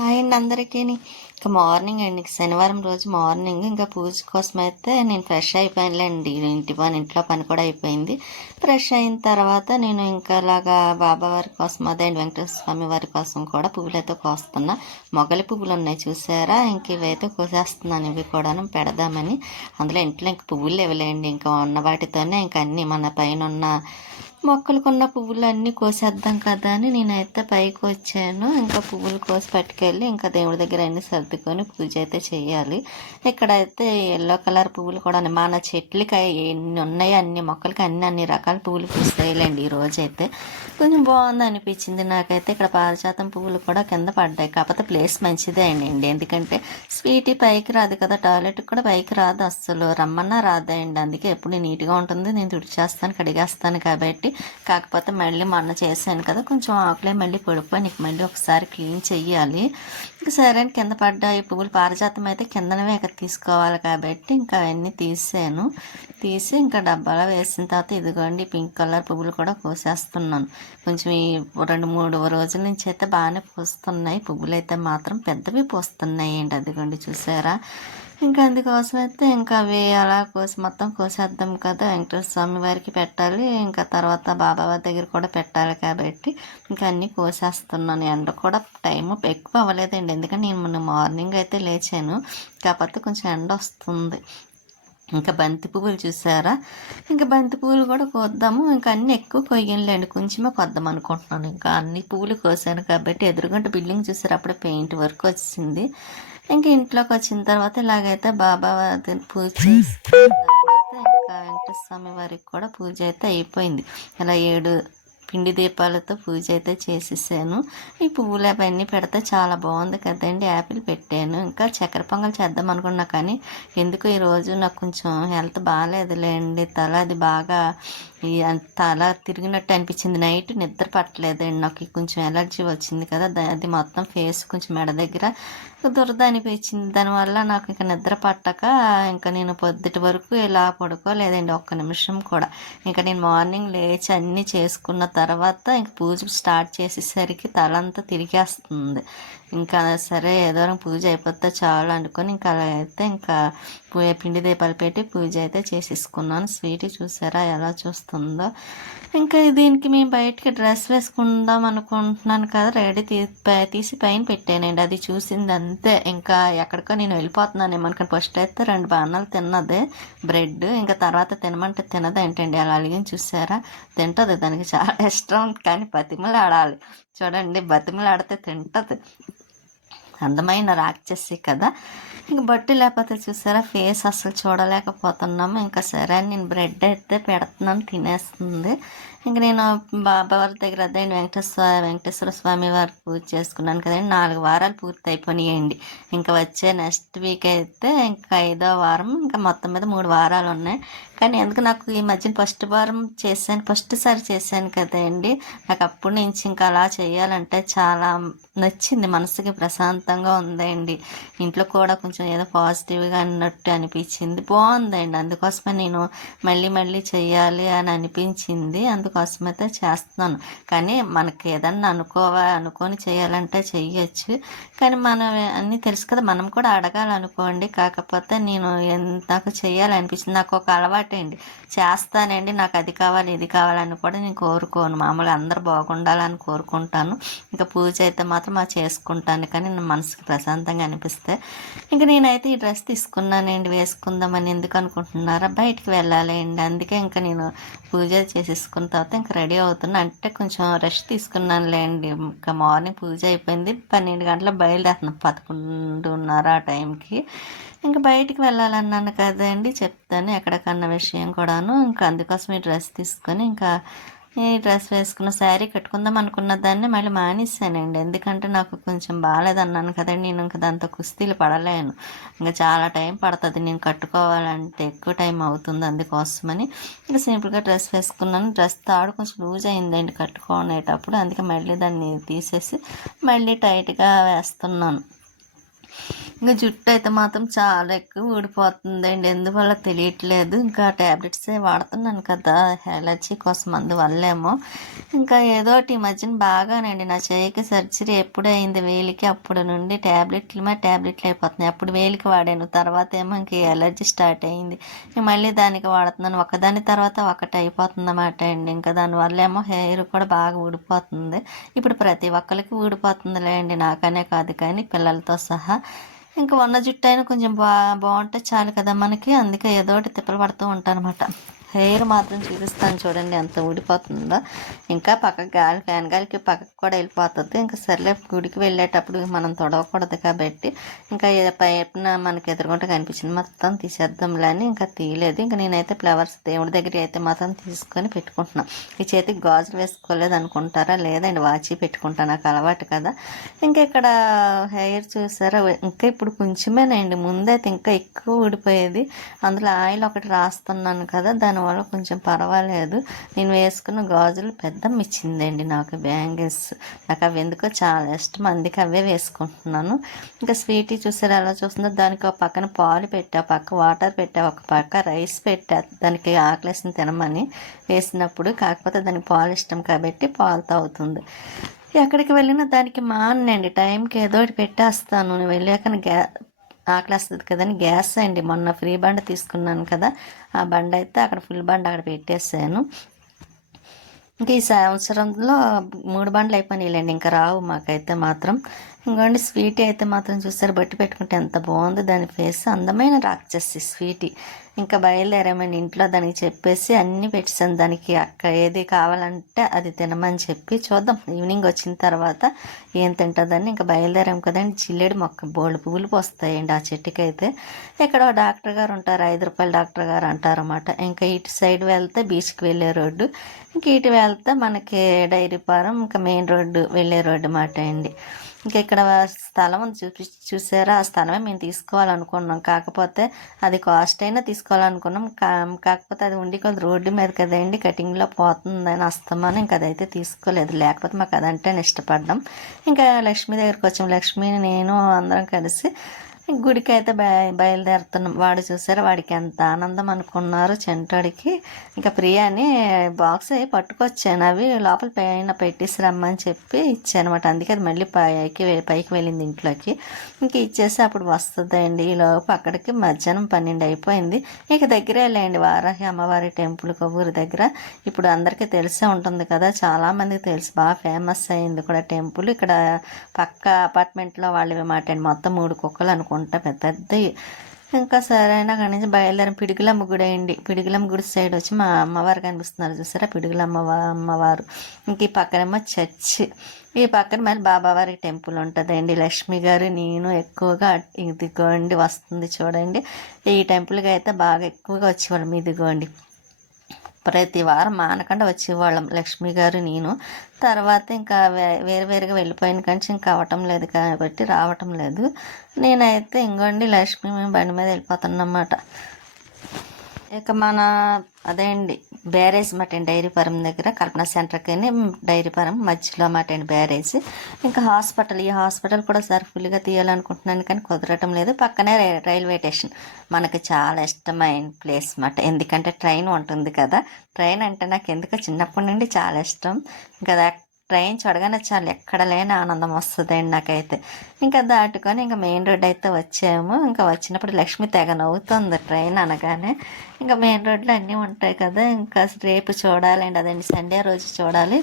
Hi అండి అందరికీ. ఇంకా మార్నింగ్ అండి. శనివారం రోజు మార్నింగ్. ఇంకా పూజ కోసం అయితే నేను ఫ్రెష్ అయిపోయానులేండి. ఇంటి పని ఇంట్లో పని కూడా అయిపోయింది. ఫ్రెష్ అయిన తర్వాత నేను ఇంకా ఇలాగా బాబా వారి కోసం అదే వెంకటేశ్వర స్వామి వారి కోసం కూడా పువ్వులైతే కోస్తున్నా. మొగలి పువ్వులు ఉన్నాయి చూసారా? ఇంక ఇవైతే కోసేస్తున్నాను. ఇవి కూడాను పెడదామని. అందులో ఇంట్లో ఇంక పువ్వులు ఇవ్వలేండి ఇంకా ఉన్న వాటితోనే ఇంకా అన్నీ మన పైన ఉన్న మొక్కలకున్న పువ్వులు అన్నీ కోసేద్దాం కదా అని నేనైతే పైకి వచ్చాను. ఇంకా పువ్వులు కోసి పట్టుకెళ్ళి ఇంకా దేవుడి దగ్గర అన్ని సర్దుకొని పూజ అయితే చేయాలి. ఇక్కడైతే ఎల్లో కలర్ పువ్వులు కూడా మన చెట్లకి ఎన్ని ఉన్నాయో అన్ని మొక్కలకి అన్ని అన్ని రకాల పువ్వులు పూస్తాయిలేండి ఈ కొంచెం బాగుంది అనిపించింది నాకైతే. ఇక్కడ పారిజాతం పువ్వులు కూడా కింద పడ్డాయి. కాకపోతే ప్లేస్ మంచిదే అండి ఎందుకంటే స్వీటీ పైకి రాదు కదా టాయిలెట్ కూడా పైకి రాదు అస్సలు. రమ్మన్నా రాదండి. అందుకే ఎప్పుడు నీట్గా ఉంటుంది నేను తుడిచేస్తాను కడిగేస్తాను కాబట్టి. కాకపోతే మళ్ళీ మొన్న చేశాను కదా కొంచెం ఆకులే మళ్ళీ పడిపోయి నీకు మళ్ళీ ఒకసారి క్లీన్ చెయ్యాలి. ఇంకా సరే కింద కింద ఈ పువ్వులు పారిజాతం అయితే కిందనవే ఇక తీసుకోవాలి కాబట్టి ఇంకా అవన్నీ తీసాను. తీసి ఇంకా డబ్బాలో వేసిన తర్వాత ఇదిగోండి పింక్ కలర్ పువ్వులు కూడా కోసేస్తున్నాను. కొంచెం ఈ రెండు మూడు రోజుల నుంచి అయితే బాగానే పూస్తున్నాయి. పువ్వులు అయితే మాత్రం పెద్దవి పూస్తున్నాయి ఏంటి అదిగోండి చూసారా? ఇంకా అందుకోసం అయితే ఇంకా అవి అలా కోసి మొత్తం కోసేద్దాం కదా వెంకటేశ్వర స్వామి వారికి పెట్టాలి. ఇంకా తర్వాత బాబావారి దగ్గర కూడా పెట్టాలి కాబట్టి ఇంకా అన్నీ కోసేస్తున్నాను. ఎండ కూడా టైం ఎక్కువ అవ్వలేదండి. ఎందుకంటే నేను మొన్న మార్నింగ్ అయితే లేచాను. కాకపోతే కొంచెం ఎండ వస్తుంది. ఇంకా బంతి పువ్వులు చూసారా? ఇంకా బంతి పువ్వులు కూడా కోద్దాము. ఇంకా అన్నీ ఎక్కువ కొయ్యలేండి కొంచెమే కొద్దాం అనుకుంటున్నాను. ఇంకా అన్ని పువ్వులు కోసాను కాబట్టి ఎదురుగుంట బిల్డింగ్ చూసారు? అప్పుడే పెయింట్ వర్క్ వచ్చింది. ఇంకా ఇంట్లోకి వచ్చిన తర్వాత ఇలాగైతే బాబా పూజ చేసిన తర్వాత ఇంకా వెంకటేశ్వర స్వామి వారికి కూడా పూజ అయితే అయిపోయింది. ఇలా ఏడు పిండి దీపాలతో పూజ అయితే చేసేసాను. ఈ పువ్వులు అవన్నీ పెడితే చాలా బాగుంది కదండి. యాపిల్ పెట్టాను. ఇంకా చక్కెర పొంగల్ చేద్దాం అనుకున్నా కానీ ఎందుకు ఈరోజు నాకు కొంచెం హెల్త్ బాగాలేదులేండి. తల అది బాగా ఈ తల తిరిగినట్టు అనిపించింది. నైట్ నిద్ర పట్టలేదండి. నాకు కొంచెం ఎలర్జీ వచ్చింది కదా అది మొత్తం ఫేస్ కొంచెం మెడ దగ్గర దురద అనిపించింది. దానివల్ల నాకు ఇంకా నిద్ర పట్టక ఇంకా నేను పొద్దుటి వరకు ఇలా పడుకోలేదండి. ఒక్క నిమిషం కూడా. ఇంకా నేను మార్నింగ్ లేచి అన్నీ చేసుకున్న తర్వాత ఇంక పూజ స్టార్ట్ చేసేసరికి తలంతా తిరిగేస్తుంది. ఇంకా సరే ఏదో ఒక పూజ అయిపోతే చాలు అనుకొని ఇంకా అలా అయితే ఇంకా పూ- పిండి దీపాలు పెట్టి పూజ అయితే చేసేసుకున్నాను. స్వీట్ చూసారా ఎలా చూస్తుందో. ఇంకా దీనికి మేము బయటికి డ్రెస్ వేసుకుందాం అనుకుంటున్నాను కదా రెడీ తీ పై- తీసి పైన పెట్టానండి. అది చూసింది అంతే ఇంకా ఎక్కడికో నేను వెళ్ళిపోతున్నాను. ఏమనుకుని ఫస్ట్ అయితే రెండు బాణాలు తిన్నదే బ్రెడ్. ఇంకా తర్వాత తినమంటే తినదు ఏంటండి? అలా అలిగిన చూసారా? తింటుంది దానికి చాలా ఇష్టం. కానీ బతిమలు ఆడాలి చూడండి బతిమలు ఆడితే తింటుంది. అందమైన రాక్షసి కదా. ఇంక బట్టి లేకపోతే చూసారా ఫేస్ అసలు చూడలేకపోతున్నాము. ఇంకా సరే అని నేను బ్రెడ్ అయితే పెడుతున్నాను తినేస్తుంది. ఇంక నేను బాబా వారి దగ్గర అదే వెంకటేశ్వర వెంకటేశ్వర స్వామి వారి పూజ చేసుకున్నాను కదండి. నాలుగు వారాలు పూర్తి అయిపోయినాయండి ఇంకా వచ్చే నెక్స్ట్ వీక్ అయితే ఇంకా ఐదో వారం ఇంకా మొత్తం మీద మూడు వారాలు ఉన్నాయి. కానీ ఎందుకు నాకు ఈ మధ్యన ఫస్ట్ వారం చేశాను ఫస్ట్ సారి చేశాను కదండి. నాకు అప్పటి నుంచి ఇంకా అలా చేయాలంటే చాలా నచ్చింది. మనసుకి ప్రశాంతంగా ఉందండి. ఇంట్లో కూడా కొంచెం ఏదో పాజిటివ్గా అన్నట్టు అనిపించింది. బాగుందండి. అందుకోసమే నేను మళ్ళీ మళ్ళీ చేయాలి అని అనిపించింది. కోసమైతే చేస్తున్నాను. కానీ మనకి ఏదన్నా అనుకోవా అనుకొని చేయాలంటే చేయొచ్చు కానీ మనం అన్నీ తెలుసు కదా మనం కూడా అడగాలనుకోండి. కాకపోతే నేను నాకు చేయాలనిపించింది నాకు ఒక అలవాటు అండి చేస్తానండి నాకు అది కావాలి ఇది కావాలని కూడా నేను కోరుకోను. మామూలుగా అందరు బాగుండాలని కోరుకుంటాను. ఇంకా పూజ అయితే మాత్రం ఆ చేసుకుంటాను. కానీ నా మనసుకి ప్రశాంతంగా అనిపిస్తే. ఇంకా నేనైతే ఈ డ్రెస్ తీసుకున్నానండి వేసుకుందామని. ఎందుకు అనుకుంటున్నారా? బయటికి వెళ్ళాలి అండి. అందుకే ఇంకా నేను పూజ చేసేసుకున్న తర్వాత ఇంకా రెడీ అవుతున్నా. అంటే కొంచెం రెస్ట్ తీసుకున్నానులేండి ఇంకా మార్నింగ్ పూజ అయిపోయింది. పన్నెండు గంటలకు బయలుదేరుతున్నాం. పదకొండున్నర ఆ టైంకి. ఇంకా బయటికి వెళ్ళాలన్నాను కదండి. చెప్తాను ఎక్కడికన్నా విషయం కూడాను. ఇంకా అందుకోసం ఈ డ్రెస్ తీసుకొని ఇంకా ఈ డ్రెస్ వేసుకున్న శారీ కట్టుకుందాం అనుకున్న దాన్ని మళ్ళీ మానేసానండి ఎందుకంటే నాకు కొంచెం బాగాలేదన్నాను కదండి నేను ఇంకా దాంతో కుస్తీలు పడలేను. ఇంకా చాలా టైం పడుతుంది నేను కట్టుకోవాలంటే ఎక్కువ టైం అవుతుంది అందుకోసమని ఇంకా సింపుల్గా డ్రెస్ వేసుకున్నాను. డ్రెస్ తాడు కొంచెం లూజ్ అయిందండి కట్టుకునేటప్పుడు అందుకే మళ్ళీ దాన్ని తీసేసి మళ్ళీ టైట్గా వేస్తున్నాను. ఇంకా జుట్టు అయితే మాత్రం చాలా ఎక్కువ ఊడిపోతుందండి. ఎందువల్ల తెలియట్లేదు. ఇంకా ట్యాబ్లెట్సే వాడుతున్నాను కదా ఎలర్జీ కోసం అందువల్లేమో. ఇంకా ఏదో ఒకటి ఈ మధ్యన బాగానండి. నా చేయికి సర్జరీ ఎప్పుడు అయింది వేలికి. అప్పుడు నుండి ట్యాబ్లెట్లు మా ట్యాబ్లెట్లు అయిపోతున్నాయి. అప్పుడు వేలికి వాడాను. తర్వాత ఏమో ఇంక ఎలర్జీ స్టార్ట్ అయింది. మళ్ళీ దానికి వాడుతున్నాను. ఒకదాని తర్వాత ఒకటి అయిపోతుంది అన్నమాట అండి. ఇంకా దానివల్ల ఏమో హెయిర్ కూడా బాగా ఊడిపోతుంది. ఇప్పుడు ప్రతి ఒక్కరికి ఊడిపోతుందిలే అండి. నాకనే కాదు కానీ పిల్లలతో సహా. ఇంకా ఉన్న జుట్టు అయినా కొంచెం బా బాగుంటే చాలు కదా మనకి. అందుకే ఏదో ఒకటి తిప్పలు పడుతూ ఉంటాను అనమాట హెయిర్ మాత్రం చూపిస్తాను చూడండి ఎంత ఊడిపోతుందో. ఇంకా పక్కకు గాలి ఫ్యాన్ గాలికి పక్కకు కూడా వెళ్ళిపోతుంది. ఇంకా సర్లే గుడికి వెళ్ళేటప్పుడు మనం తొడవకూడదు కాబట్టి ఇంకా ఏ పైన మనకి ఎదురుకుంటే కనిపించింది మొత్తం తీసేద్దాంలే అని ఇంకా తీయలేదు. ఇంకా నేనైతే ఫ్లవర్స్ దేవుడి దగ్గర అయితే మాత్రం తీసుకొని పెట్టుకుంటున్నాను ఈ చేతికి గాజులు వేసుకోలేదు అనుకుంటారా? లేదండి వాచి పెట్టుకుంటాను నాకు అలవాటు కదా. ఇంకా ఇక్కడ హెయిర్ చూసారా? ఇంకా ఇప్పుడు కొంచెమేనండి ముందైతే ఇంకా ఎక్కువ ఊడిపోయేది. అందులో ఆయిల్ ఒకటి రాస్తున్నాను కదా దాని దానివల్ల కొంచెం పర్వాలేదు. నేను వేసుకున్న గాజులు పెద్ద ఇచ్చిందండి నాకు బ్యాంగిల్స్. నాకు అవి ఎందుకో చాలా ఇష్టం. అందుకే అవే వేసుకుంటున్నాను. ఇంకా స్వీట్ చూసారు ఎలా చూస్తుందో? దానికి ఒక పక్కన పాలు పెట్టా పక్క వాటర్ పెట్టా ఒక పక్క రైస్ పెట్టా. దానికి ఆకలేసిన తినమని వేసినప్పుడు. కాకపోతే దానికి పాలు ఇష్టం కాబట్టి పాలు తాగుతుంది. ఎక్కడికి వెళ్ళినా దానికి మానండి టైంకి ఏదో ఒకటి పెట్టేస్తాను. వెళ్ళాక గ్యా ఆకలేస్తుంది కదని గ్యాస్ అండి. మొన్న ఫ్రీ బండ తీసుకున్నాను కదా. ఆ బండ్ అయితే అక్కడ ఫుల్ బండ్ అక్కడ పెట్టేసాను ఇంకా ఈ సంవత్సరంలో మూడు బండ్లు అయిపోయినాయిలేండి. ఇంకా రావు మాకైతే మాత్రం. ఇంకోండి స్వీటీ అయితే మాత్రం చూసారు బట్టి పెట్టుకుంటే ఎంత బాగుంది దాని ఫేస్ అందమైన రాక్షసి స్వీటీ ఇంకా బయలుదేరామని ఇంట్లో దానికి చెప్పేసి అన్నీ పెట్టాను దానికి అక్క ఏది కావాలంటే అది తినమని చెప్పి చూద్దాం. ఈవినింగ్ వచ్చిన తర్వాత ఏం తింటుందని ఇంకా బయలుదేరాం కదండి. చిల్లెడి మొక్క బోళ్ళు పువ్వులు పోస్తాయండి ఆ చెట్టుకి అయితే ఇక్కడ డాక్టర్ గారు ఉంటారు ఐదు రూపాయల డాక్టర్ గారు అంటారన్నమాట. ఇంకా ఇటు సైడ్ వెళ్తే బీచ్కి వెళ్ళే రోడ్డు ఇంక ఇటు వెళ్తే మనకి డైరీ ఫారం ఇంకా మెయిన్ రోడ్డు వెళ్ళే రోడ్డు మాట అండి. ఇంకా ఇక్కడ స్థలం ఉంది. చూపి చూసారా? ఆ స్థలమే మేము తీసుకోవాలనుకున్నాం. కాకపోతే అది కాస్ట్ అయినా తీసుకోవాలనుకున్నాం. కా కాకపోతే అది ఉండి కొద్ది రోడ్డు మీద కదండి కటింగ్లో పోతుందని అస్తమానం ఇంకా అదైతే తీసుకోలేదు. లేకపోతే మాకు అదంటే ఇష్టపడ్డాం. ఇంకా లక్ష్మి దగ్గరికి వచ్చాం. లక్ష్మి నేను అందరం కలిసి గుడికి అయితే బయ బయలుదేరుతున్నాం. వాడు చూసారు? వాడికి ఎంత ఆనందం అనుకున్నారు చెంటాడికి. ఇంకా ప్రియాని బాక్స్ అవి పట్టుకొచ్చాను. అవి లోపల పైన పెట్టేసి రమ్మని చెప్పి ఇచ్చాను అనమాట అందుకే అది మళ్ళీ పైకి పైకి వెళ్ళింది ఇంట్లోకి. ఇంక ఇచ్చేసి అప్పుడు వస్తుందండి. ఈ లోపు అక్కడికి మధ్యాహ్నం పన్నెండు అయిపోయింది. ఇక దగ్గరే వెళ్ళండి. వారాహి అమ్మవారి టెంపుల్ కొవ్వూరు దగ్గర. ఇప్పుడు అందరికీ తెలిసే ఉంటుంది కదా. చాలామందికి తెలుసు. బాగా ఫేమస్ అయింది కూడా టెంపుల్. ఇక్కడ పక్క అపార్ట్మెంట్లో వాళ్ళు మాట అండి. మొత్తం మూడు కుక్కలు అనుకుంటా పెద్ద పెద్దవి ఇంకా సరైన అక్కడి నుంచి బయలుదేరి పిడిగిలమ్మ గుడి అయింది. పిడిగిలమ్మ గుడి సైడ్ వచ్చి మా అమ్మవారు కనిపిస్తున్నారు చూసారా? పిడిగిలమ్మ అమ్మవారు. ఇంక ఈ పక్కనేమో చర్చ్. ఈ పక్కన మరి బాబావారి టెంపుల్ ఉంటుందండి. లక్ష్మి గారు నేను ఎక్కువగా ఇదిగోండి వస్తుంది చూడండి. ఈ టెంపుల్కి అయితే బాగా ఎక్కువగా వచ్చేవాళ్ళం. ఇదిగోండి. ప్రతి వారం మానకుండా వచ్చేవాళ్ళం. లక్ష్మి గారు నేను. తర్వాత ఇంకా వే- వేరు వేరుగా వెళ్ళిపోయిన కానీ ఇంకా అవటం లేదు కాబట్టి రావటం లేదు. నేనైతే ఇంకోండి లక్ష్మి మేము బండి మీద వెళ్ళిపోతున్నమాట ఇక మన అదే అండి బ్యారేజ్ మాట అండి ఫారం దగ్గర కల్పన సెంటర్కి డైరీ ఫారం మధ్యలో మాట అండి బ్యారేజ్ ఇంకా హాస్పిటల్ ఈ హాస్పిటల్ కూడా సార్ ఫుల్గా తీయాలనుకుంటున్నాను కానీ కుదరటం లేదు. పక్కనే రై- రైల్వే స్టేషన్. మనకి చాలా ఇష్టమైన ప్లేస్ మాట. ఎందుకంటే ట్రైన్ ఉంటుంది కదా. ట్రైన్ అంటే నాకు ఎందుకో చిన్నప్పటి నుండి చాలా ఇష్టం. ఇంకా ట్రైన్ చూడగానే చాలా ఎక్కడ లేని ఆనందం వస్తుందండి నాకైతే. ఇంకా దాటుకొని ఇంకా మెయిన్ రోడ్ అయితే వచ్చాము. ఇంకా వచ్చినప్పుడు లక్ష్మి తెగ నవ్వుతుంది ట్రైన్ అనగానే. ఇంకా మెయిన్ రోడ్లో అన్నీ ఉంటాయి కదా. ఇంకా రేపు చూడాలండి. అదండి సండే రోజు చూడాలి.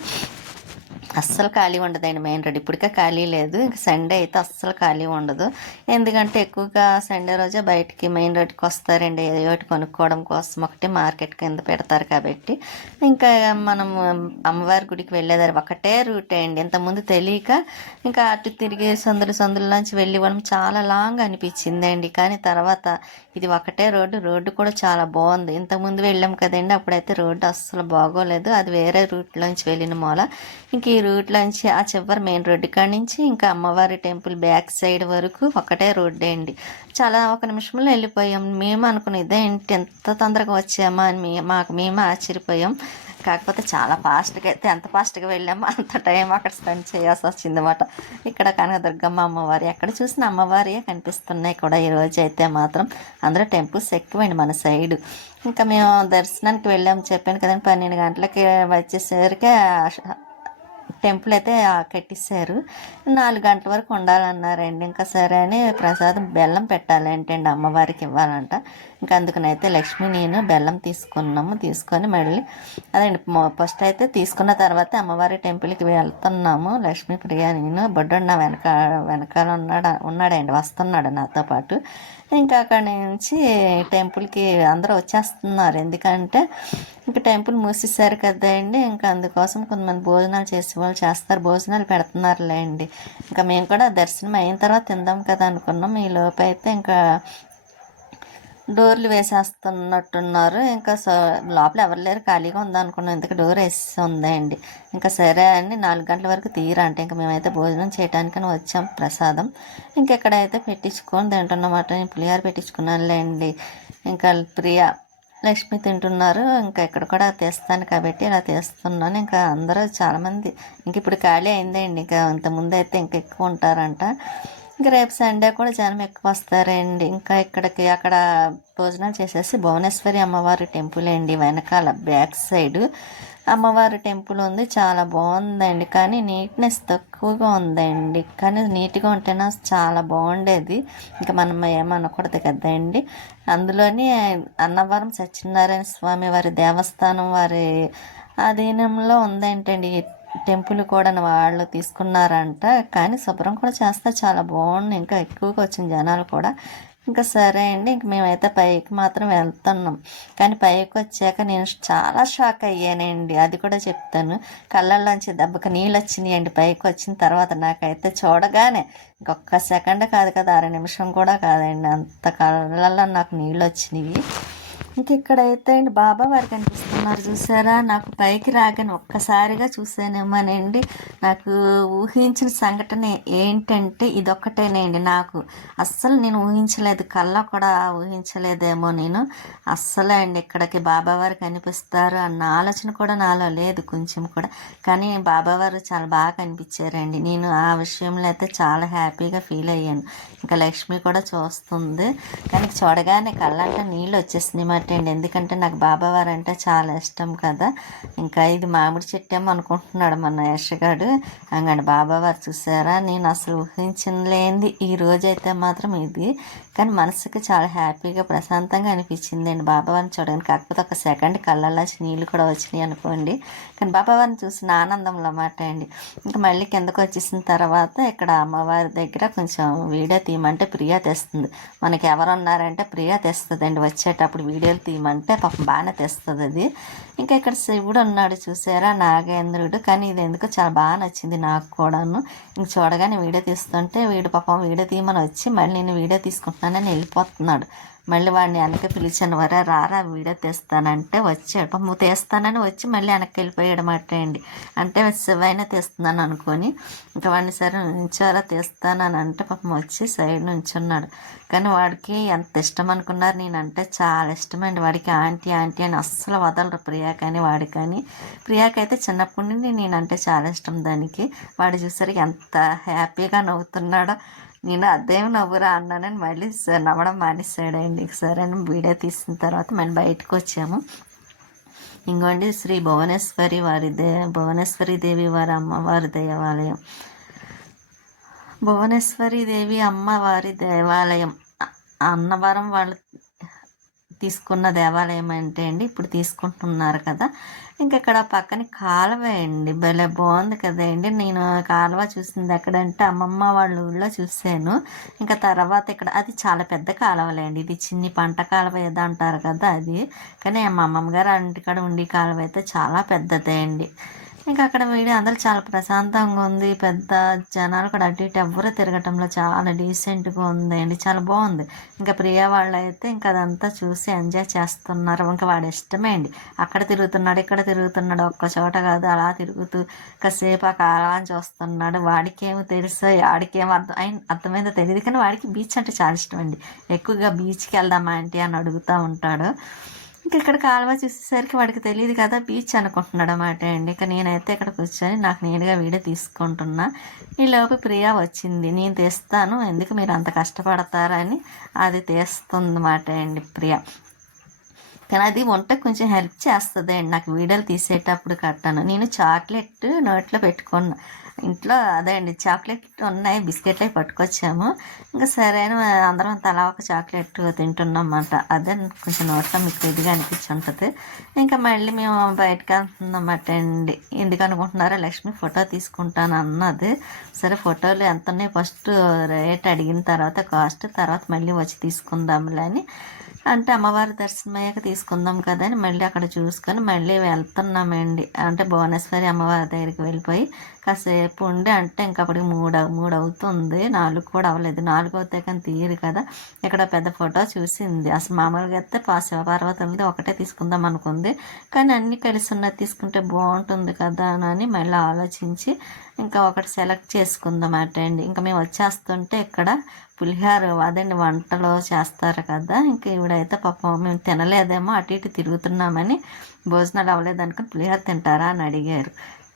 అస్సలు ఖాళీ ఉండదండి మెయిన్ రోడ్ ఇప్పటికే ఖాళీ లేదు. ఇంకా సండే అయితే అస్సలు ఖాళీ ఉండదు. ఎందుకంటే ఎక్కువగా సండే రోజే బయటికి మెయిన్ రోడ్కి వస్తారండి. ఏదో ఒకటి కొనుక్కోవడం కోసం ఒకటి మార్కెట్ కింద పెడతారు కాబట్టి. ఇంకా మనం అమ్మవారి గుడికి వెళ్ళేదారు ఒకటే రూట్ అండి. ఇంతకుముందు తెలియక ఇంకా అటు తిరిగి సందులు సందుల్లోంచి వెళ్ళి వాళ్ళం చాలా లాంగ్ అనిపించిందండి. కానీ తర్వాత ఇది ఒకటే రోడ్డు రోడ్డు కూడా చాలా బాగుంది. ఇంతకుముందు వెళ్ళాం కదండి అప్పుడైతే రోడ్డు అస్సలు బాగోలేదు. అది వేరే రూట్లోంచి వెళ్ళిన మూల. ఇంక రూట్లోంచి ఆ చివరి మెయిన్ రోడ్డు కాడి నుంచి ఇంకా అమ్మవారి టెంపుల్ బ్యాక్ సైడ్ వరకు ఒకటే రోడ్డే అండి. చాలా ఒక నిమిషంలో వెళ్ళిపోయాం. మేము అనుకున్న ఇదేంటి ఎంత తొందరగా వచ్చామా అని మే మాకు మేము ఆశ్చర్యపోయాం. కాకపోతే చాలా ఫాస్ట్గా అయితే ఎంత ఫాస్ట్గా వెళ్ళామో అంత టైం అక్కడ స్పెండ్ చేయాల్సి వచ్చింది అనమాట ఇక్కడ కనకదుర్గమ్మ అమ్మవారి ఎక్కడ చూసిన అమ్మవారే కనిపిస్తున్నాయి కూడా ఈ అయితే మాత్రం. అందరూ టెంపుల్స్ ఎక్కువండి మన సైడ్. ఇంకా మేము దర్శనానికి వెళ్ళాము చెప్పాను కదండి పన్నెండు గంటలకి వచ్చేసరికి టెంపుల్ అయితే ఆ కట్టిస్తారు. నాలుగు గంటల వరకు ఉండాలన్నారండి. ఇంకా సరే అని ప్రసాదం బెల్లం పెట్టాలంటండి అమ్మవారికి ఇవ్వాలంట. ఇంకా అందుకనైతే లక్ష్మి నేను బెల్లం తీసుకున్నాము. తీసుకొని మళ్ళీ అదండి ఫస్ట్ అయితే తీసుకున్న తర్వాత అమ్మవారి టెంపుల్కి వెళ్తున్నాము. లక్ష్మీ ప్రియ నేను. బొడ్డు నా వెనక వెనకాల ఉన్నాడు ఉన్నాడండి వస్తున్నాడు నాతో పాటు. ఇంకా అక్కడి నుంచి టెంపుల్కి అందరూ వచ్చేస్తున్నారు. ఎందుకంటే ఇంకా టెంపుల్ మూసేసారు కదండి ఇంకా అందుకోసం కొంతమంది భోజనాలు చేసే వాళ్ళు చేస్తారు. భోజనాలు పెడుతున్నారులే అండి ఇంకా మేము కూడా దర్శనం అయిన తర్వాత తిందాం కదా అనుకున్నాం. ఈ లోపు అయితే ఇంకా డోర్లు వేసేస్తున్నట్టున్నారు. ఇంకా సో లోపల ఎవరు లేరు ఖాళీగా ఉందా అనుకున్నాం. ఇంతకు డోర్ వేసి ఉందండి ఇంకా సరే అని నాలుగు గంటల వరకు తీరంటే. ఇంకా మేమైతే భోజనం చేయడానికని వచ్చాం ప్రసాదం. ఇంకెక్కడైతే పెట్టించుకొని తింటున్నమాట. నేను పులిహార పెట్టించుకున్నానులేండి. ఇంకా ప్రియా లక్ష్మి తింటున్నారు. ఇంకా ఇక్కడ కూడా తీస్తాను కాబట్టి ఇలా తీస్తున్నాను. ఇంకా అందరూ చాలామంది ఇంక ఇప్పుడు ఖాళీ అయిందండి. ఇంకా ఇంతకుముందు అయితే ఇంకా ఎక్కువ ఉంటారంట. ఇంకా రేపు సండే కూడా జనం ఎక్కువ వస్తారండి ఇంకా ఇక్కడికి అక్కడ భోజనాలు చేసేసి భువనేశ్వరి అమ్మవారి టెంపుల్ అండి. వెనకాల బ్యాక్ సైడ్ అమ్మవారి టెంపుల్ ఉంది. చాలా బాగుందండి. కానీ నీట్నెస్ తక్కువగా ఉందండి. కానీ నీట్గా ఉంటేనే చాలా బాగుండేది. ఇంకా మనం ఏమనకూడదు కదండి. అందులోని అన్నవరం సత్యనారాయణ స్వామి వారి దేవస్థానం వారి అధీనంలో ఉందేంటండి. టెంపుల్ కూడా వాళ్ళు తీసుకున్నారంట. కానీ శుభ్రం కూడా చేస్తే చాలా బాగుంది. ఇంకా ఎక్కువగా వచ్చింది జనాలు కూడా. ఇంకా సరే అండి ఇంక మేమైతే పైకి మాత్రం వెళ్తున్నాం. కానీ పైకి వచ్చాక నేను చాలా షాక్ అయ్యానండి. అది కూడా చెప్తాను. కళ్ళల్లోంచి దెబ్బకి నీళ్ళు వచ్చినాయండి పైకి వచ్చిన తర్వాత. నాకైతే చూడగానే ఇంకొక సెకండ్ కాదు కదా అర నిమిషం కూడా కాదండి. అంత కళ్ళల్లో నాకు నీళ్ళు వచ్చినాయి ఇంక ఇక్కడైతే అండి బాబా వారు కనిపిస్తున్నారు చూసారా? నాకు పైకి రాగానే ఒక్కసారిగా చూసానేమోనండి నాకు ఊహించిన సంఘటన ఏంటంటే ఇదొక్కటేనండి నాకు. అస్సలు నేను ఊహించలేదు కళ్ళ కూడా ఊహించలేదేమో నేను. అస్సలే అండి ఇక్కడికి బాబావారు కనిపిస్తారు అన్న ఆలోచన కూడా నాలో లేదు కొంచెం కూడా. కానీ బాబావారు చాలా బాగా కనిపించారండి. నేను ఆ విషయంలో అయితే చాలా హ్యాపీగా ఫీల్ అయ్యాను. ఇంకా లక్ష్మి కూడా చూస్తుంది. కానీ చూడగానే కళ్ళంటే నీళ్ళు వచ్చేసినాయి మరి అండి ఎందుకంటే నాకు బాబావారు అంటే చాలా ఇష్టం కదా. ఇంకా ఇది మామిడి చెట్టు ఏమో అనుకుంటున్నాడు మన యశగాడు. అంగండి బాబావారు చూసారా? నేను అసలు ఊహించలేంది ఈ రోజైతే మాత్రం ఇది. కానీ మనసుకి చాలా హ్యాపీగా ప్రశాంతంగా అనిపించింది అండి బాబావారిని చూడగానే. కాకపోతే ఒక సెకండ్ కళ్ళల్లో నీళ్ళు కూడా వచ్చినాయి అనుకోండి. కానీ బాబావారిని చూసిన ఆనందంలో మాట అండి. ఇంకా మళ్ళీ కిందకు వచ్చేసిన తర్వాత ఇక్కడ అమ్మవారి దగ్గర కొంచెం వీడియో తీయమంటే ప్రియా తెస్తుంది. మనకి ఎవరు ఉన్నారంటే ప్రియా తెస్తుందండి. వచ్చేటప్పుడు వీడియోలు తీయమంటే పాపం బాగానే తెస్తుంది అది. ఇంకా ఇక్కడ శివుడు ఉన్నాడు చూసారా నాగేంద్రుడు. కానీ ఇది ఎందుకో చాలా బాగా నచ్చింది నాకు కూడాను. ఇంక చూడగానే వీడియో తీస్తుంటే వీడు పాపం వీడియో తీయమని వచ్చి మళ్ళీ నేను వీడియో తీసుకుంటున్నానని వెళ్ళిపోతున్నాడు. మళ్ళీ వాడిని వెనక్కి పిలిచాను వరా రారా వీడియో తెస్తానంటే వచ్చాడు. పాపం తెస్తానని వచ్చి మళ్ళీ వెనక్కి వెళ్ళిపోయాడు మాట అండి. అంటే శివైన తెస్తున్నాను అనుకొని ఇంకా వాడిని సరే నుంచోరా తెస్తానని అంటే పాపం వచ్చి సైడ్ నుంచున్నాడు. కానీ వాడికి ఎంత ఇష్టం అనుకున్నారు నేనంటే చాలా ఇష్టమండి వాడికి ఆంటీ ఆంటీ అని అస్సలు వదలరు ప్రియా కానీ వాడి కానీ. ప్రియాకైతే అయితే చిన్నప్పటి నుండి నేనంటే చాలా ఇష్టం దానికి. వాడు చూసరికి ఎంత హ్యాపీగా నవ్వుతున్నాడో నేను అదేం నవ్వురా అన్నానని మళ్ళీ స- నవ్వడం మానేసాడండి సరే అని వీడియో తీసిన తర్వాత మేము బయటకు వచ్చాము. ఇంకోండి శ్రీ భువనేశ్వరి వారి దే భువనేశ్వరి దేవి వారి అమ్మవారి దేవాలయం. భువనేశ్వరి దేవి అమ్మవారి దేవాలయం. అన్నవరం వాళ్ళ తీసుకున్న దేవాలయం అంటే అండి ఇప్పుడు తీసుకుంటున్నారు కదా. ఇంకా ఇక్కడ పక్కన కాలువ అండి భలే బాగుంది కదండి నేను కాలువ చూసింది ఎక్కడంటే అమ్మమ్మ వాళ్ళ ఊళ్ళో చూశాను. ఇంకా తర్వాత ఇక్కడ అది చాలా పెద్ద కాలువలే అండి. ఇది చిన్ని పంట కాలువ ఏదో అంటారు కదా అది. కానీ మా అమ్మమ్మ గారు ఇంటికాడ ఉండి కాలువ అయితే చాలా పెద్దదే అండి. ఇంకా అక్కడ వీడియో అందరూ చాలా ప్రశాంతంగా ఉంది. పెద్ద జనాలు కూడా అటు ఇటు ఎవ్వరూ తిరగటంలో చాలా డీసెంట్గా ఉందండి. చాలా బాగుంది. ఇంకా ప్రియా వాళ్ళు అయితే ఇంకా అదంతా చూసి ఎంజాయ్ చేస్తున్నారు. ఇంకా వాడు ఇష్టమే అండి. అక్కడ తిరుగుతున్నాడు ఇక్కడ తిరుగుతున్నాడు. ఒక్క చోట కాదు అలా తిరుగుతూ కాసేపు ఆ కాలవాన్ని చూస్తున్నాడు. వాడికేమో తెలుసో వాడికేమో అర్థం అర్థమైందో తెలియదు కానీ వాడికి బీచ్ అంటే చాలా ఇష్టం అండి. ఎక్కువగా బీచ్కి వెళ్దామా ఆంటీ అని అడుగుతూ ఉంటాడు. ఇంక ఇక్కడ కాలువ చూసేసరికి వాడికి తెలియదు కదా బీచ్ అనుకుంటున్నాడు అన్నమాట అండి. ఇక నేనైతే ఇక్కడ కూర్చొని నాకు నేనుగా వీడియో తీసుకుంటున్నా. ఈలోపు ప్రియా వచ్చింది. నేను తీస్తాను. ఎందుకు మీరు అంత కష్టపడతారని అది తీస్తుందన్నమాట అండి ప్రియా. కానీ అది వంటకు కొంచెం హెల్ప్ చేస్తుంది అండి నాకు వీడియోలు తీసేటప్పుడు కట్టాను. నేను చాక్లెట్ నోట్లో పెట్టుకున్నాను ఇంట్లో అదే అండి చాక్లెట్ ఉన్నాయి బిస్కెట్లు పట్టుకొచ్చాము. ఇంకా సరే అని అందరం తలా ఒక చాక్లెట్ తింటున్నాం అన్నమాట అదే కొంచెం నోట్లో మీకు ఇదిగా అనిపించి ఉంటుంది ఇంకా మళ్ళీ మేము బయటకు వెళ్తున్నామాట అండి. ఎందుకు అనుకుంటున్నారా లక్ష్మి ఫోటో తీసుకుంటాను అన్నది. సరే ఫోటోలు ఎంత ఉన్నాయి? ఫస్ట్ రేట్ అడిగిన తర్వాత కాస్ట్ తర్వాత మళ్ళీ వచ్చి తీసుకుందాంలే అని. అంటే అమ్మవారి దర్శనమయ్యాక తీసుకుందాం కదా అని మళ్ళీ అక్కడ చూసుకొని మళ్ళీ వెళ్తున్నామండి. అంటే భువనేశ్వరి అమ్మవారి దగ్గరికి వెళ్ళిపోయి కాసేపు ఉండి అంటే ఇంకా అప్పటికి మూడు మూడు అవుతుంది. నాలుగు కూడా అవ్వలేదు. నాలుగు అవుతాయి కానీ తీయరు కదా. ఇక్కడ పెద్ద ఫోటో చూసింది. అసలు మామూలుగా అయితే పా శివపార్వతులది ఒకటే తీసుకుందాం అనుకుంది. కానీ అన్నీ కలిసి ఉన్నది తీసుకుంటే బాగుంటుంది కదా అని మళ్ళీ ఆలోచించి ఇంకా ఒకటి సెలెక్ట్ చేసుకుందాం అండి ఇంకా మేము వచ్చేస్తుంటే ఇక్కడ పులిహార అదండి వంటలు చేస్తారు కదా ఇంకా ఈవిడైతే పాపం మేము తినలేదేమో అటు ఇటు తిరుగుతున్నామని భోజనాలు అవ్వలేదు అనుకుని పులిహార తింటారా అని అడిగారు.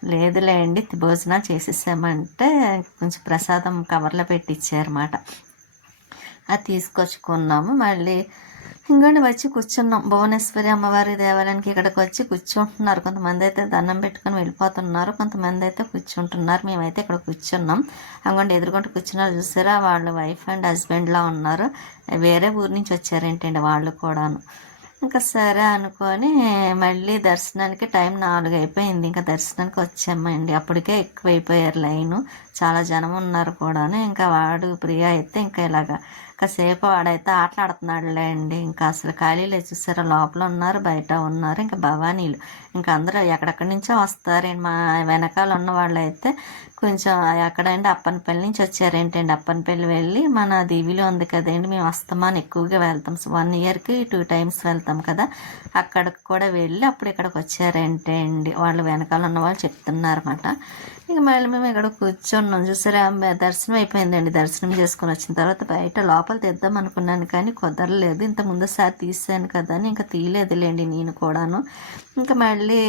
లేదులేండి భోజనాలు చేసేసామంటే కొంచెం ప్రసాదం కవర్లో పెట్టి ఇచ్చారన్నమాట అది తీసుకొచ్చుకున్నాము. మళ్ళీ ఇంకోండి వచ్చి కూర్చున్నాం. భువనేశ్వరి అమ్మవారి దేవాలయానికి ఇక్కడికి వచ్చి కూర్చుంటున్నారు. కొంతమంది అయితే దండం పెట్టుకొని వెళ్ళిపోతున్నారు. కొంతమంది అయితే కూర్చుంటున్నారు. మేమైతే ఇక్కడ కూర్చున్నాం. అంగండి ఎదురుకుంటూ కూర్చున్నారు చూసారా? వాళ్ళు వైఫ్ అండ్ హస్బెండ్లా ఉన్నారు. వేరే ఊరు నుంచి వచ్చారేంటండి వాళ్ళు కూడాను. ఇంకా సరే అనుకొని మళ్ళీ దర్శనానికి టైం నాలుగు అయిపోయింది. ఇంకా దర్శనానికి వచ్చామండి. అప్పటికే ఎక్కువైపోయారు లైను. చాలా జనం ఉన్నారు కూడాను. ఇంకా వాడు ప్రియ అయితే ఇంకా ఇలాగా కాసేపు వాడైతే ఆటలాడుతున్నాడులే అండి. ఇంకా అసలు ఖాళీలు చూసారా? లోపల ఉన్నారు బయట ఉన్నారు ఇంకా భవానీలు. ఇంకా అందరూ ఎక్కడెక్కడి నుంచో వస్తారండి మా వెనకాల ఉన్న వాళ్ళు అయితే కొంచెం ఎక్కడండి? అప్పనపల్లి నుంచి వచ్చారేంటండి అప్పనపల్లి వెళ్ళి మన దీవిలో ఉంది కదండి. మేము వస్తామని ఎక్కువగా వెళ్తాం. వన్ ఇయర్కి టూ టైమ్స్ వెళ్తాం కదా. అక్కడికి కూడా వెళ్ళి అప్పుడు ఇక్కడికి వచ్చారంటే అండి వాళ్ళు వెనకాల ఉన్న వాళ్ళు చెప్తున్నారన్నమాట ఇక మళ్ళీ మేము ఇక్కడ కూర్చున్నాం. చూసారా? దర్శనం అయిపోయిందండి. దర్శనం చేసుకుని వచ్చిన తర్వాత బయట లోపల తెద్దాం అనుకున్నాను కానీ కుదరలేదు. ఇంత ముందుసారి తీసాను కదా అని ఇంకా తీయలేదులేండి నేను కూడాను. ఇంకా మళ్ళీ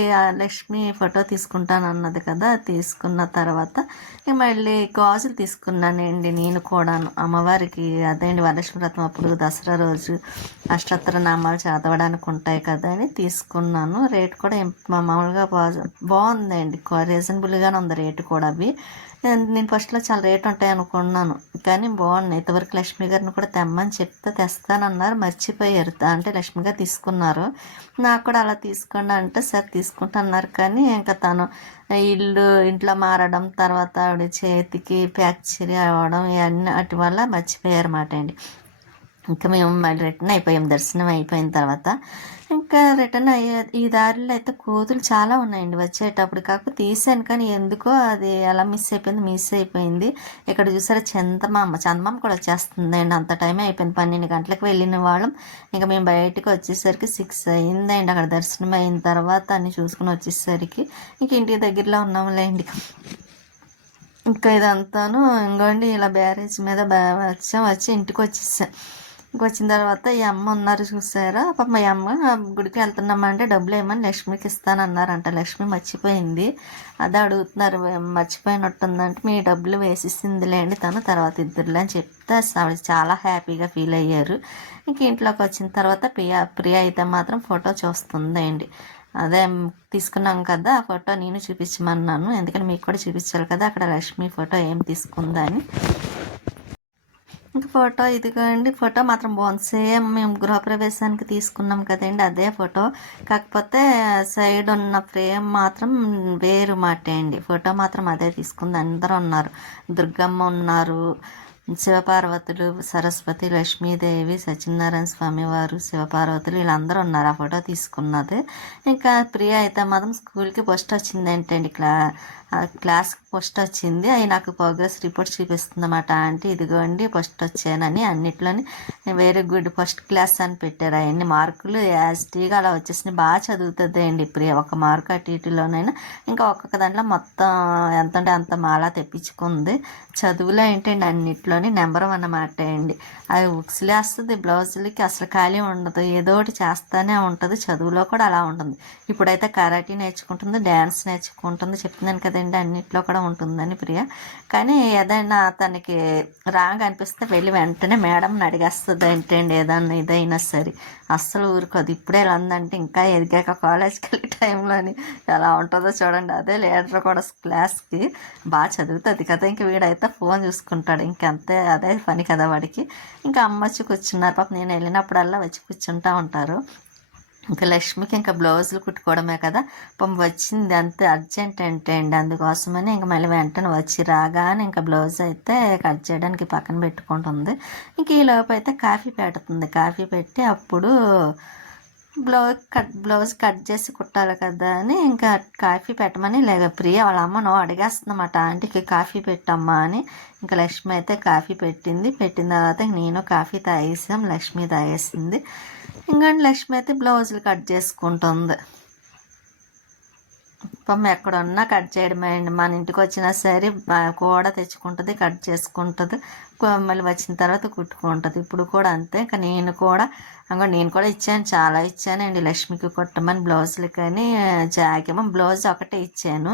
లక్ష్మి ఫోటో తీసుకుంటాను అన్నది కదా తీసుకున్న తర్వాత ఇక మళ్ళీ గాజులు తీసుకున్నానండి నేను కూడాను. అమ్మవారికి అదేండి వరలక్ష్మి వ్రతం అప్పుడు దసరా రోజు అష్టోత్తర నామాలు చదవడానికి ఉంటాయి కదా అని తీసుకున్నాను. రేట్ కూడా మామూలుగా బాగుందండి. రీజనబుల్గానే ఉంది రేటు. కూడా అవి. నేను ఫస్ట్లో చాలా రేట్ ఉంటాయి అనుకున్నాను. కానీ బాగున్నాయి. ఇంతవరకు లక్ష్మి గారిని కూడా తెమ్మని చెప్తే తెస్తానన్నారు. మర్చిపోయారు. అంటే లక్ష్మి గారు తీసుకున్నారు. నాకు కూడా అలా తీసుకోండి అంటే సరే తీసుకుంటున్నారు. కానీ ఇంకా తను ఇల్లు ఇంట్లో మారడం తర్వాత ఆవిడ చేతికి ఫ్యాక్చరీ అవ్వడం ఇవన్నీ వాటి వల్ల మర్చిపోయారు అన్నమాట అండి. ఇంకా మేము మళ్ళీ రిటర్న్ అయిపోయాం. దర్శనం అయిపోయిన తర్వాత. ఇంకా రిటర్న్ అయ్యే ఈ దారిలో అయితే కోతులు చాలా ఉన్నాయండి. వచ్చేటప్పుడు కాకపోతే తీసాను కానీ ఎందుకో అది ఎలా మిస్ అయిపోయింది మిస్ అయిపోయింది. ఇక్కడ చూసారా చందమామ చందమామ కూడా వచ్చేస్తుందండి. అంత టైం అయిపోయింది. పన్నెండు గంటలకు వెళ్ళిన వాళ్ళం. ఇంకా మేము బయటకు వచ్చేసరికి సిక్స్ అయిందండి. అక్కడ దర్శనం అయిన తర్వాత అన్ని చూసుకుని వచ్చేసరికి ఇంక ఇంటి దగ్గరలో ఉన్నాంలేండి. ఇంకా ఇదంతాను ఇంకోండి ఇలా బ్యారేజ్ మీద వచ్చాం. వచ్చి ఇంటికి వచ్చేసాం. వచ్చిన తర్వాత ఈ అమ్మ ఉన్నారు చూసారా? పాప మా అమ్మ గుడికి వెళ్తున్నామంటే డబ్బులు ఏమని లక్ష్మికి ఇస్తానన్నారంట. లక్ష్మి మర్చిపోయింది. అదే అడుగుతున్నారు మర్చిపోయినట్టుందంటే మీ డబ్బులు వేసిస్తుందిలేండి తను తర్వాత ఇద్దరులే అని చెప్తే ఆవిడ చాలా హ్యాపీగా ఫీల్ అయ్యారు. ఇంక ఇంట్లోకి వచ్చిన తర్వాత ప్రియా ప్రియా అయితే మాత్రం ఫోటో చూస్తుందండి. అదే తీసుకున్నాం కదా ఆ ఫోటో నేను చూపించమన్నాను. ఎందుకంటే మీకు కూడా చూపించాలి కదా అక్కడ లక్ష్మి ఫోటో ఏం తీసుకుందని. ఇంకా ఫోటో ఇదిగోండి ఫోటో మాత్రం బాగుంది. సేమ్ మేము గృహప్రవేశానికి తీసుకున్నాం కదండి అదే ఫోటో. కాకపోతే సైడ్ ఉన్న ఫ్రేమ్ మాత్రం వేరు మాట అండి. ఫోటో మాత్రం అదే తీసుకుంది. అందరూ ఉన్నారు. దుర్గమ్మ ఉన్నారు శివపార్వతులు సరస్వతి లక్ష్మీదేవి సత్యనారాయణ స్వామి వారు శివపార్వతులు వీళ్ళందరూ ఉన్నారు. ఆ ఫోటో తీసుకున్నది. ఇంకా ప్రియ అయితే మాత్రం స్కూల్కి ఫస్ట్ వచ్చింది ఏంటండి క్లా క్లాస్ ఫస్ట్ వచ్చింది. అవి నాకు ప్రోగ్రెస్ రిపోర్ట్ చూపిస్తుంది అన్నమాట ఆంటీ ఇదిగోండి ఫస్ట్ వచ్చానని అన్నిట్లోని వెరీ గుడ్ ఫస్ట్ క్లాస్ అని పెట్టారు. అవన్నీ మార్కులు యాజిటీగా అలా వచ్చేసినాయి. బాగా చదువుతుంది అండి ఇప్పుడు ఒక మార్క్ అటు ఇటులోనైనా ఇంకా ఒక్కొక్క దాంట్లో మొత్తం ఎంత అంటే అంత మాలా తెప్పించుకుంది. చదువులో ఏంటండి? అన్నిట్లోని నెంబర్ వన్ అన్నమాట అండి. అది బుక్స్ వస్తుంది బ్లౌజులకి అసలు ఖాళీ ఉండదు. ఏదో ఒకటి చేస్తూనే ఉంటుంది. చదువులో కూడా అలా ఉంటుంది ఇప్పుడైతే కరాటీ నేర్చుకుంటుంది డ్యాన్స్ నేర్చుకుంటుంది. చెప్తున్నాను కదండి. అన్నిట్లో కూడా ఉంటుందని ప్రియ. కానీ ఏదైనా తనకి రాగా అనిపిస్తే వెళ్ళి వెంటనే మేడంని అడిగేస్తుంది ఏంటండి ఏదన్నా ఇదైనా సరే. అస్సలు ఊరుకోదు. ఇప్పుడే ఇలా ఉందంటే ఇంకా ఎదిగాక కాలేజ్కి వెళ్ళే టైంలోని ఎలా ఉంటుందో చూడండి. అదే లీడర్ కూడా క్లాస్కి బాగా చదువుతుంది కదా. ఇంక వీడైతే ఫోన్ చూసుకుంటాడు. ఇంకంతే అదే పని కదా వాడికి. ఇంకా అమ్మ వచ్చి కూర్చున్నారు. పాప నేను వెళ్ళినప్పుడల్లా వచ్చి కూర్చుంటా ఉంటారు. ఇంకా లక్ష్మికి ఇంకా బ్లౌజులు కుట్టుకోవడమే కదా. పాపం వచ్చింది అంత అర్జెంట్ అంటే అండి? అందుకోసమని ఇంకా మళ్ళీ వెంటనే వచ్చి రాగానే ఇంకా బ్లౌజ్ అయితే కట్ చేయడానికి పక్కన పెట్టుకుంటుంది. ఇంక ఈ లోపు అయితే కాఫీ పెడుతుంది. కాఫీ పెట్టి అప్పుడు బ్లౌజ్ కట్ బ్లౌజ్ కట్ చేసి కుట్టాలి కదా అని ఇంకా కాఫీ పెట్టమని లేక ప్రియ వాళ్ళ అమ్మను అడిగేస్తుందన్నమాట ఆంటీకి కాఫీ పెట్టమ్మా అని. ఇంకా లక్ష్మి అయితే కాఫీ పెట్టింది. పెట్టిన తర్వాత నేను కాఫీ తాగేసాం. లక్ష్మి తాగేసింది. ఇంకా లక్ష్మి అయితే బ్లౌజులు కట్ చేసుకుంటుంది. పాపం ఎక్కడ ఉన్నా కట్ చేయడమే అండి. మన ఇంటికి వచ్చినా సరే కూడా తెచ్చుకుంటుంది కట్ చేసుకుంటుంది. మళ్ళీ వచ్చిన తర్వాత కుట్టుకుంటుంది. ఇప్పుడు కూడా అంతే. ఇంకా నేను కూడా అంగో నేను కూడా ఇచ్చాను. చాలా ఇచ్చానండి. లక్ష్మికి కుట్టమని బ్లౌజులు కానీ జాకేమో బ్లౌజ్ ఒకటే ఇచ్చాను.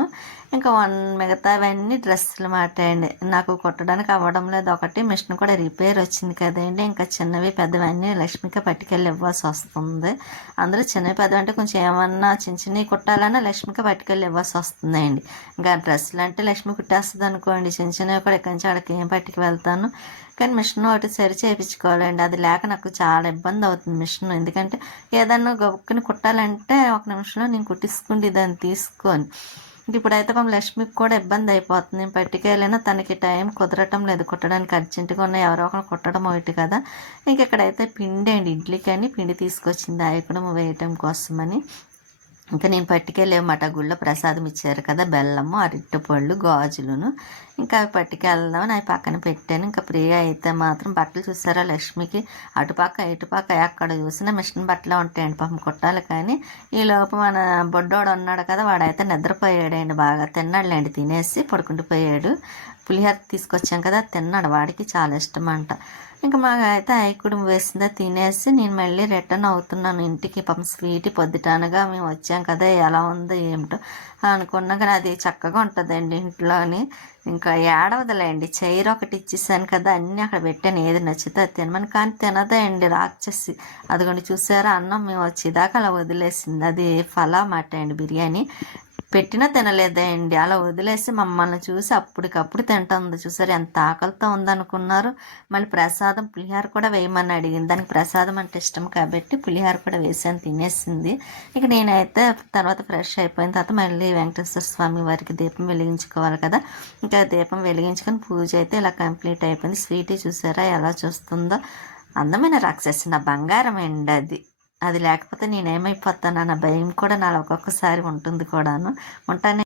ఇంకా వన్ మిగతావన్నీ డ్రెస్సులు మాట అండి. నాకు కుట్టడానికి అవ్వడం లేదు. ఒకటి మిషన్ కూడా రిపేర్ వచ్చింది కదండి. ఇంకా చిన్నవి పెద్దవన్నీ లక్ష్మికి పట్టుకెళ్ళి ఇవ్వాల్సి వస్తుంది. అందరూ చిన్నవి పెద్దవి అంటే కొంచెం ఏమన్నా చిన్న చిన్నవి కుట్టాలన్నా లక్ష్మికి పట్టుకెళ్ళి ఇవ్వాల్సి వస్తుందండి. ఇంకా డ్రెస్సులు అంటే లక్ష్మి కుట్టేస్తుంది అనుకోండి. చిన్న చిన్నవి కూడా ఇక్కడి నుంచి అక్కడికి ఏం పట్టుకు వెళ్తాను. కానీ మిషన్ ఒకటి సరి చేయించుకోవాలండి. అది లేక నాకు చాలా ఇబ్బంది అవుతుంది మిషన్. ఎందుకంటే ఏదన్నా గొప్పని కుట్టాలంటే ఒక నిమిషంలో నేను కుట్టించుకుంటే దాన్ని తీసుకొని. ఇప్పుడైతే పాపం లక్ష్మికి కూడా ఇబ్బంది అయిపోతుంది. నేను పట్టుకెళ్ళినా తనకి టైం కుదరటం లేదు. కుట్టడానికి అర్జెంటుగా ఉన్న ఎవరో ఒకరు కుట్టడం ఒకటి కదా. ఇంక ఇక్కడైతే పిండి అండి. ఇడ్లీకి అని పిండి తీసుకొచ్చింది. ఆయకడం వేయటం కోసమని. ఇంకా నేను పట్టుకెళ్ళేమాట గుళ్ళో ప్రసాదం ఇచ్చారు కదా బెల్లము అరటిపళ్ళు గాజులను. ఇంకా అవి పట్టుకెళ్దామని అవి పక్కన పెట్టాను. ఇంకా ప్రియ అయితే మాత్రం బట్టలు చూసారా లక్ష్మికి? అటుపక్క ఇటుపక్క ఎక్కడ చూసినా మిషన్ బట్టలు ఉంటాయండి పాపం కుట్టాలి కానీ. ఈ లోపు మన బొడ్డోడు ఉన్నాడు కదా వాడైతే నిద్రపోయాడండి బాగా తిన్నాడులేండి తినేసి పడుకుంటూ పులిహోర తీసుకొచ్చాం కదా తిన్నాడు వాడికి చాలా ఇష్టం అంట ఇంకా మాకైతే ఐకుడు వేసిందా తినేసి నేను మళ్ళీ రిటర్న్ అవుతున్నాను ఇంటికి. పాపం స్వీట్ పొద్దుటానగా మేము వచ్చాం కదా ఎలా ఉందో ఏమిటో అనుకున్నా కానీ అది చక్కగా ఉంటుందండి ఇంట్లోని. ఇంకా ఏడవదులేండి చైర్ ఒకటి ఇచ్చేసాను కదా అన్నీ అక్కడ పెట్టాను. ఏది నచ్చితే అది తినమని. కానీ తినదే అండి రాక్షసి. అదిగోండి చూసారా అన్నం మేము వచ్చేదాకా అలా వదిలేసింది. అది ఫలా మాట అండి బిర్యానీ. పెట్టినా తినలేదే. అండి అలా వదిలేసి మమ్మల్ని చూసి అప్పటికప్పుడు తింటుంది చూసారు ఎంత ఆకలితో ఉందనుకున్నారు మళ్ళీ ప్రసాదం పులిహార కూడా వేయమని అడిగింది. దానికి ప్రసాదం అంటే ఇష్టం కాబట్టి పులిహార కూడా వేసాను తినేసింది. ఇక నేనైతే తర్వాత ఫ్రెష్ అయిపోయిన తర్వాత మళ్ళీ వెంకటేశ్వర స్వామి వారికి దీపం వెలిగించుకోవాలి కదా. ఇంకా దీపం వెలిగించుకొని పూజ అయితే ఇలా కంప్లీట్ అయిపోయింది. స్వీట్ చూసారా ఎలా చూస్తుందో. అందమైన రాక్షసి నా బంగారం అండి అది. అది లేకపోతే నేనేమైపోతానన్న భయం కూడా నాలో ఒక్కొక్కసారి ఉంటుంది కూడాను. ఉంటానే